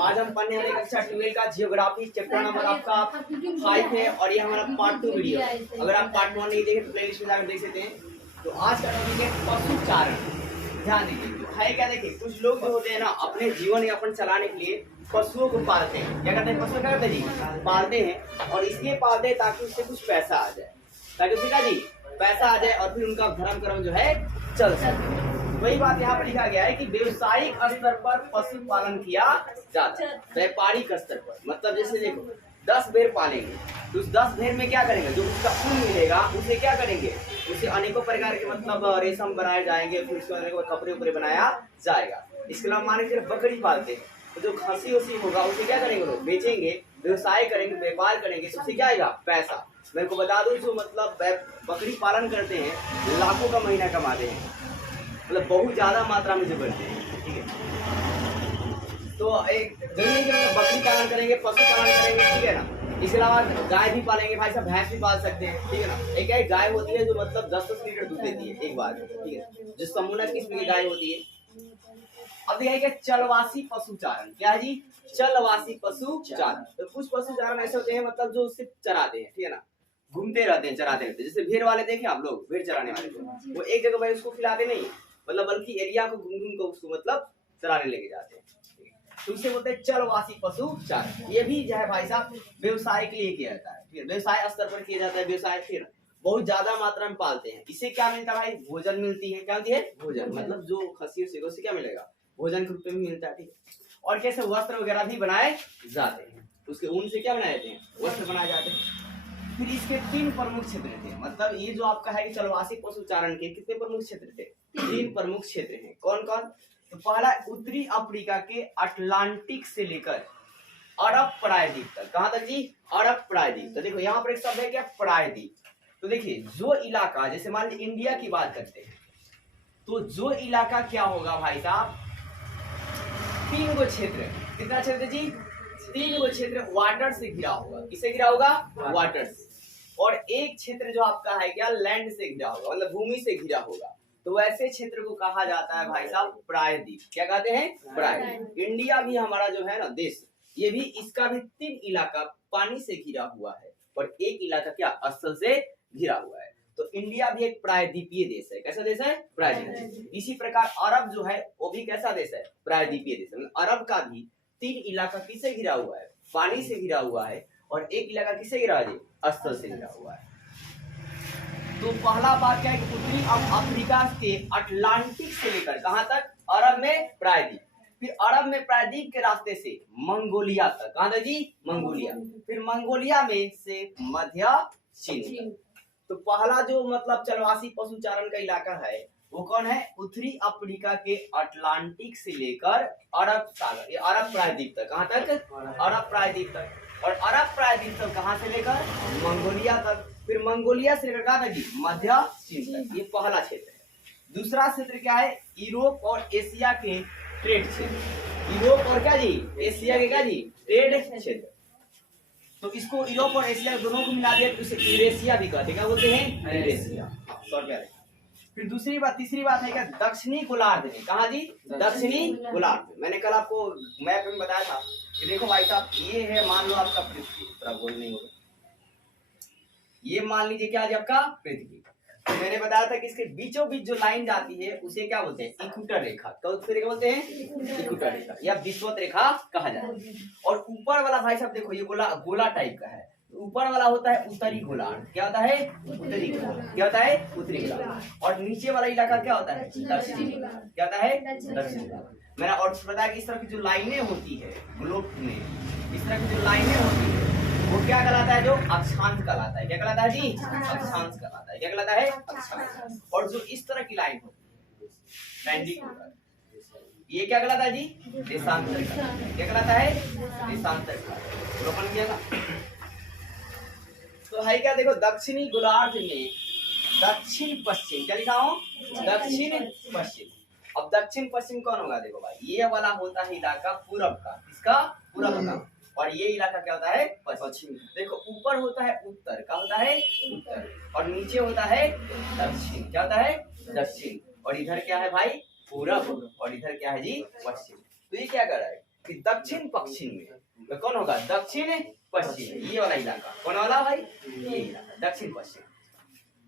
आज हम पढ़ने वाले कक्षा 12 का जियोग्राफी चैप्टर नंबर आपका 5 है और ये हमारा पार्ट 2 वीडियो। अगर आप पार्ट 1 नहीं देखे तो प्लेलिस्ट में जाकर देख सकते हैं। तो आज का टॉपिक है पशुचारण। ध्यान दीजिए, तो है क्या, देखिए कुछ लोग जो होते हैं ना अपने जीवन यापन चलाने के लिए पशुओं को पालते हैं। क्या करते हैं, पशु क्या करते हैं जी, पालते हैं। और इसलिए पालते हैं ताकि उससे कुछ पैसा आ जाए, ताकि उससे क्या जी पैसा आ जाए और फिर उनका धर्म कर्म जो है चल सके। वही बात यहाँ पर लिखा गया है कि व्यवसायिक स्तर पर पशुपालन किया जाता है। व्यापारिक स्तर पर मतलब जैसे देखो 10 भेड़ पालेंगे तो उस 10 भेड़ में क्या करेंगे, जो उसका ऊन मिलेगा उसे क्या करेंगे, उसे अनेकों प्रकार के मतलब रेशम बनाए जाएंगे, फिर उसके बाद कपड़े उपड़े बनाया जाएगा। इसके अलावा मान लीजिए बकरी पालते हैं तो जो खसी उसी होगा उसे क्या करेंगे, लोग बेचेंगे, व्यवसाय करेंगे, व्यापार करेंगे, तो उससे क्या आएगा, पैसा। मेरे को बता दो जो मतलब बकरी पालन करते हैं लाखों का महीना कमाते हैं, मतलब बहुत ज्यादा मात्रा में जो करते हैं। ठीक है, तो एक बकरी पालन करेंगे, पशु पालन करेंगे, ठीक है ना। इसके अलावा गाय भी पालेंगे भाई साहब, भैंस भी पाल सकते हैं, ठीक है ना। एक गाय होती है जो मतलब 10-10 लीटर दूध देती है एक बार, ठीक है, जो समूना किस्म की गाय होती है। अब देखिए चलवासी पशुचारण, क्या है जी, चलवासी पशुचारण। तो कुछ पशुचारण ऐसे होते हैं मतलब जो सिर्फ चराते हैं, ठीक है ना, घूमते रहते हैं, चराते रहते हैं। जैसे भेड़ वाले देखे आप लोग, भेड़ चराने वाले को वो एक जगह भाई उसको खिलाते नहीं, मतलब बल्कि एरिया को घूम घूम कर उसको मतलब चराने लेके जाते हैं। तो उसे बोलते हैं चलवासी पशुचारण। ये भी जो है भाई साहब व्यवसाय के लिए किया जाता है, ठीक है, व्यवसाय स्तर पर किया जाता है। व्यवसाय फिर बहुत ज्यादा मात्रा में पालते हैं। इससे क्या मिलता है भाई, भोजन मिलती है। क्या होती है, भोजन, मतलब जो खसी से क्या मिलेगा, भोजन के रूप में मिलता है, ठीक है। और कैसे वस्त्र वगैरह भी बनाए जाते हैं, उसके ऊन से क्या बनाए जाते हैं, वस्त्र बनाए जाते हैं। फिर इसके 3 प्रमुख क्षेत्र थे, मतलब ये जो आपका है कि चलवासी पशुचारण के कितने प्रमुख क्षेत्र थे, 3 प्रमुख क्षेत्र हैं। कौन कौन, तो पहला उत्तरी अफ्रीका के अटलांटिक से लेकर अरब प्रायद्वीप तक। कहां तक जी, अरब प्रायद्वीप। तो देखो यहाँ पर एक शब्द है क्या, प्रायद्वीप। तो देखिए जो इलाका, जैसे मान लीजिए इंडिया की बात करते हैं तो जो इलाका क्या होगा भाई साहब, 3 गो क्षेत्र। कितना क्षेत्र जी, 3 गो क्षेत्र वाटर से घिरा होगा। किससे घिरा होगा, वाटर से। और एक क्षेत्र जो आपका है क्या, लैंड से घिरा होगा, मतलब भूमि से घिरा होगा। तो वैसे क्षेत्र को कहा जाता है भाई साहब प्रायद्वीप। क्या कहते हैं, प्रायद्वीप। इंडिया भी हमारा जो है ना देश, ये भी इसका भी 3 इलाका पानी से घिरा हुआ है और एक इलाका क्या, स्थल से घिरा हुआ है। तो इंडिया भी एक प्रायद्वीपीय देश है। कैसा देश है, प्रायद्वीपीय। इसी प्रकार अरब जो है वो भी कैसा देश है, प्रायद्वीपीय देश है। अरब का भी 3 इलाका किससे घिरा हुआ है, पानी से घिरा हुआ है, और एक इलाका किससे घिरा है, स्थल से घिरा हुआ है। तो पहला बात क्या है कि उत्तरी अफ्रीका के अटलांटिक से लेकर कहां तक, अरब में प्रायद्वीप, फिर अरब में प्रायद्वीप के रास्ते से मंगोलिया तक। कहां तक जी, मंगोलिया, फिर मंगोलिया में से मध्य चीन। तो पहला जो मतलब चलवासी पशुचारण का इलाका है वो कौन है, उत्तरी अफ्रीका के अटलांटिक से लेकर अरब सागर, ये अरब प्रायद्वीप तक। कहां तक, अरब प्रायद्वीप तक। और अरब प्रायद्वीप तक कहां से लेकर, मंगोलिया तक, फिर मंगोलिया से लेकर कहां तक जी, मध्य चीन तक। ये पहला क्षेत्र है। दूसरा क्षेत्र क्या है, यूरोप और एशिया के ट्रेड क्षेत्र। यूरोप और क्या जी, एशिया के क्या जी, ट्रेड क्षेत्र। तो इसको यूरोप और एशिया दोनों को मिला दिया तो उसे यूरेशिया भी कहते हैं। क्या बोलते हैं, यूरेशिया। फिर तीसरी बात है क्या, दक्षिणी गोलार्ध में। कहा जी, दक्षिणी गोलार्ध। मैंने कल आपको मैप में बताया था कि देखो भाई साहब ये है, मान लो आपका पृथ्वी, पूरा गोल नहीं होगा, ये मान लीजिए क्या है आपका पृथ्वी। तो मैंने बताया था कि इसके बीचों बीच जो लाइन जाती है उसे क्या बोलते हैं, इक्वेटर रेखा। तो उसे क्या बोलते हैं, इक्वेटर रेखा या विषुवत रेखा कहा जाता है। और ऊपर वाला भाई साहब देखो ये गोला टाइप का है, ऊपर वाला होता है उत्तरी गोलार्ध। क्या होता है, उत्तरी गोलार्ध। क्या होता है, उत्तरी गोलार्ध। और नीचे वाला इलाका क्या होता है, दक्षिणी गोलार्ध। क्या होता है, दक्षिणी गोलार्ध। मैंने और बताया कि इस तरह की जो लाइनें होती है ग्लोब में, इस तरह की जो लाइनें होती है वो क्या कहलाता है, जो अक्षांश कहलाता है। क्या कहलाता है जी, अक्षांश कहलाता है। क्या कहलाता है, अक्षांश। और जो इस तरह की लाइन होती है ये क्या कहलाता है जी, देशांतर। क्या कहलाता है, देशांतर। रोपण किया था। तो है क्या, देखो दक्षिणी गोलार्ध में दक्षिण पश्चिम, क्या लिखा हूं, दक्षिण पश्चिम। अब दक्षिण पश्चिम कौन होगा, देखो भाई ये वाला होता है इलाका पूरब का, इसका पूरब का, और ये इलाका क्या होता है, पश्चिम। देखो ऊपर होता है उत्तर, क्या होता है, उत्तर, और नीचे होता है दक्षिण। क्या होता है, दक्षिण। और इधर क्या है भाई, पूरब, और इधर क्या है जी, पश्चिम। तो ये क्या कर रहा है, कि दक्षिण पश्चिम में तो कौन होगा, दक्षिण पश्चिम, ये वाला इलाका कौन वाला भाई, ये इलाका दक्षिण पश्चिम।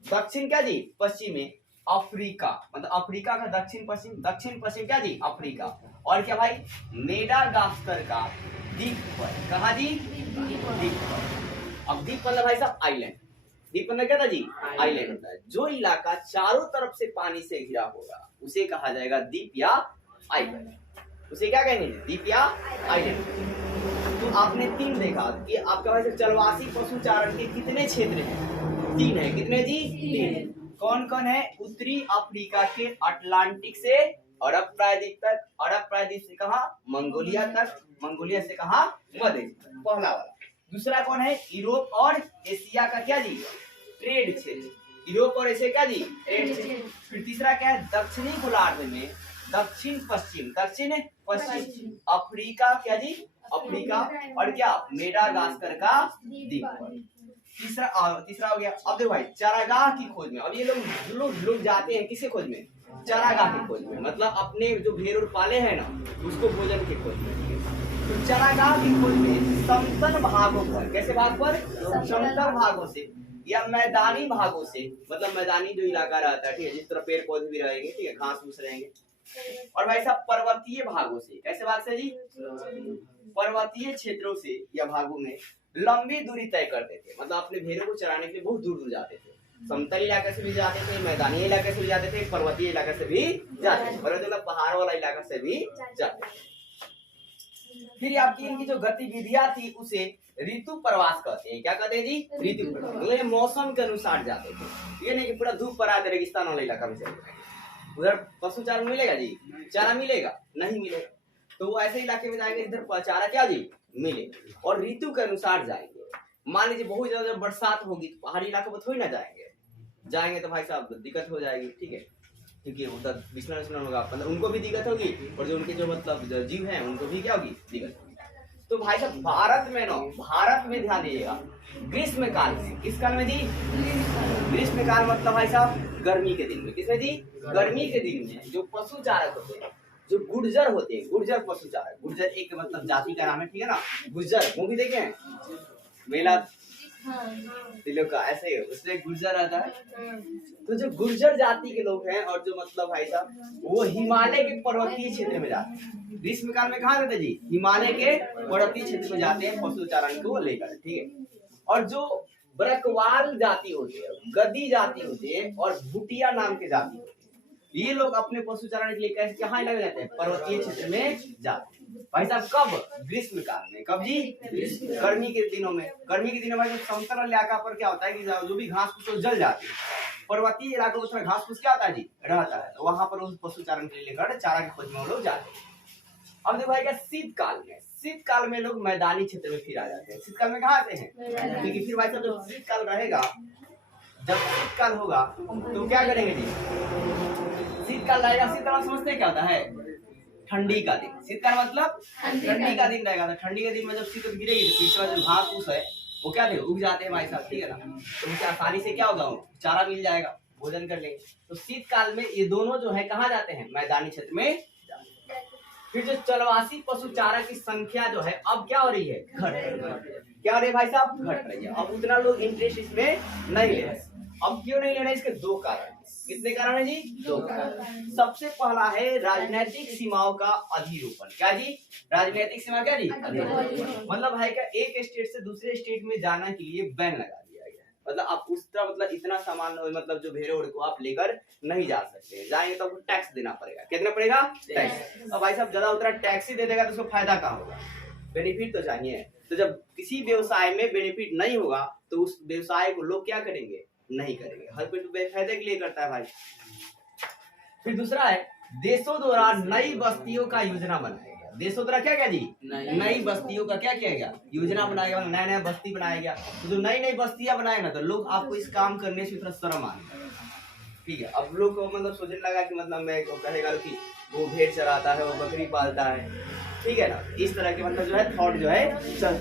दक्षिण क्या जी, पश्चिम में अफ्रीका, मतलब अफ्रीका का दक्षिण पश्चिम, दक्षिण पश्चिम क्या जी, अफ्रीका। और क्या भाई, मेडागास्कर का द्वीप पर, कहा जी, द्वीप पर। अब द्वीप मतलब भाई साहब आइलैंड, द्वीप मतलब क्या था जी, आइलैंड होता है। जो इलाका चारों तरफ से पानी से घिरा होगा उसे कहा जाएगा द्वीप या आइलैंड, उसे क्या कहेंगे, द्वीप या आइलैंड। तो आपने 3 देखा कि आपका भाई साहब चलवासी पशुचारण के कितने क्षेत्र हैं, 3 है, कितने जी, 3। कौन कौन है, उत्तरी अफ्रीका के अटलांटिक से अरब प्रायद्वीप तक, अरब प्रायद्वीप से कहा, मंगोलिया तक, मंगोलिया से कहा, मध्य, पहला वाला। दूसरा कौन है, यूरोप और एशिया का क्या जी, ट्रेड क्षेत्र, यूरोप और एशिया क्या जी, ट्रेड क्षेत्र। फिर तीसरा क्या है, दक्षिणी गोलार्ध में दक्षिण पश्चिम अफ्रीका क्या जी, अफ्रीका और क्या, मेडागास्कर का द्वीप। तीसरा हो गया। अब देखो भाई, चारागाह की खोज में, अब ये लोग जाते हैं किसके खोज में, चारागाह की खोज में, मतलब अपने जो भेड़ और पाले हैं ना उसको भोजन की खोज में। तो चारागाह की खोज में समतल भागों पर, कैसे भाग पर, समतल भागों से या मैदानी भागों से, मतलब मैदानी जो इलाका रहता है, ठीक है, जिस तरह पेड़ पौधे भी रहेंगे, ठीक है, घास फूस रहेंगे। और भाई साहब पर्वतीय भागों से, कैसे भाग से जी, पर्वतीय क्षेत्रों से या भागों में लंबी दूरी तय करते थे, मतलब अपने भेड़ों को चराने के लिए बहुत दूर दूर जाते थे। समतल इलाके से भी जाते थे, मैदानी इलाके से भी जाते थे, पर्वतीय इलाके से भी जाते थे, मतलब पहाड़ वाला इलाका से भी जाते थे। फिर आपकी इनकी जो गतिविधियां थी उसे ऋतु प्रवास कहते हैं, क्या कहते हैं जी, ऋतु प्रवास, मतलब मौसम के अनुसार जाते थे। ये नहीं कि पूरा धूप पड़ा रेगिस्तान वाला इलाका में चले जाएंगे, उधर पशु चारा मिलेगा जी, चारा मिलेगा नहीं मिलेगा, तो वो ऐसे इलाके में जाएंगे इधर चारा क्या जी मिले, और ऋतु के अनुसार जाएंगे। मान लीजिए बहुत ज्यादा बरसात होगी तो पहाड़ी इलाके में थोड़ी ना जाएंगे तो भाई साहब दिक्कत हो जाएगी, ठीक है, क्योंकि उधर विस्मरण होगा, मतलब उनको भी दिक्कत होगी और जो उनके जो मतलब जो जीव हैं उनको भी क्या होगी, दिक्कत होगी। तो भाई साहब भारत में ध्यान दीजिएगा, ग्रीष्म काल में, किस काल में जी, ग्रीष्म काल मतलब भाई साहब गर्मी के दिन में, किसमें जी, गर्मी के दिन में जो पशु चारक होते हैं, जो गुर्जर होते हैं, गुर्जर पशु चारक, गुर्जर एक मतलब जाति का नाम है, ठीक है ना, गुर्जर मूवी देखे हैं, मेला तिलों का, ऐसे ही उसमें गुर्जर आता है। तो जो गुर्जर जाति के लोग हैं और जो मतलब भाई साहब वो हिमालय के पर्वतीय क्षेत्र में जाते हैं, ग्रीष्म काल में कहाँ रहते जी, हिमालय के पर्वतीय क्षेत्र में जाते हैं पशु चारण को लेकर, ठीक है। और जो बरकवाल जाति होती है, गद्दी जाति होती है और भूटिया नाम के जाति होती है, ये लोग अपने पशु चारण के लिए कैसे कहाँ लगे जाते हैं, पर्वतीय क्षेत्र में जाते हैं भाई साहब। कब, ग्रीष्म काल में, कब जी, गर्मी के दिनों में। गर्मी के दिनों में समतल इलाका पर क्या होता है कि जो भी घास फूस जल जाती है, पर्वतीय इलाकों में थोड़ा घास फूस क्या होता है जी, रहता है, तो वहां पर उस पशु चारण के लिए लेकर चारा की खोज में वो लोग जाते हैं। अब देखो भाई शीतकाल में लोग मैदानी क्षेत्र में फिर आ जाते हैं। शीतकाल में कहाँ आते हैं, क्योंकि फिर भाई साहब जब शीतकाल रहेगा, जब शीतकाल होगा तो क्या करेंगे जी, शीतकाल रहेगा, शीतकाल समझते हैं क्या होता है, ठंडी का दिन, शीतकाल मतलब ठंडी का दिन रहेगा। तो ठंडी के दिन में जब शीत गिरेगी तो पीछे जो घास फूस है वो क्या थे, उग जाते हैं भाई साहब, ठीक है ना, तो उनसे आसानी से क्या होगा, चारा मिल जाएगा, भोजन कर लेंगे। तो शीतकाल में ये दोनों जो है कहाँ जाते हैं, मैदानी क्षेत्र में। फिर जो चलवासी पशु चारा की संख्या जो है अब क्या हो रही है, घट रही है, क्या हो रही है भाई साहब, घट रही है। अब उतना लोग इंटरेस्ट इसमें नहीं ले रहे। अब क्यों नहीं ले रहे, इसके 2 कारण। कितने कारण है जी, 2 कारण। सबसे पहला है राजनीतिक सीमाओं का अधिरोपण। क्या जी, राजनीतिक सीमा क्या जी, अधिरोपण, मतलब है क्या, एक स्टेट से दूसरे स्टेट में जाने के लिए बैन लगा दिया गया है, मतलब आप उस तरह मतलब इतना सामान मतलब जो भेड़ों को आप लेकर नहीं जा सकते, जाएंगे तो आपको टैक्स देना पड़ेगा। कितना पड़ेगा, टैक्स। अब भाई साहब ज्यादा उतना टैक्स ही दे देगा तो उसको फायदा कहाँ होगा, बेनिफिट तो चाहिए। तो जब किसी व्यवसाय में बेनिफिट नहीं होगा तो उस व्यवसाय को लोग क्या करेंगे, नहीं करेंगे। हर कोई बेफायदे के लिए करता है भाई। फिर दूसरा है देशों द्वारा नई बस्तियों का योजना बनाया गया। देशों द्वारा क्या जी, नई बस्तियों का क्या किया गया, योजना बनाया गया, नया बस्ती बनाया गया। तो जो नई बस्तियां बनाए ना, तो लोग आपको इस काम करने से थोड़ा शर्म आएगा, ठीक है। अब लोग को मतलब सोचने लगा कि मतलब मैं कहेगा कि वो भेड़ चराता है, वो बकरी पालता है, ठीक है ना, इस तरह के मतलब जो है थॉट जो है चलती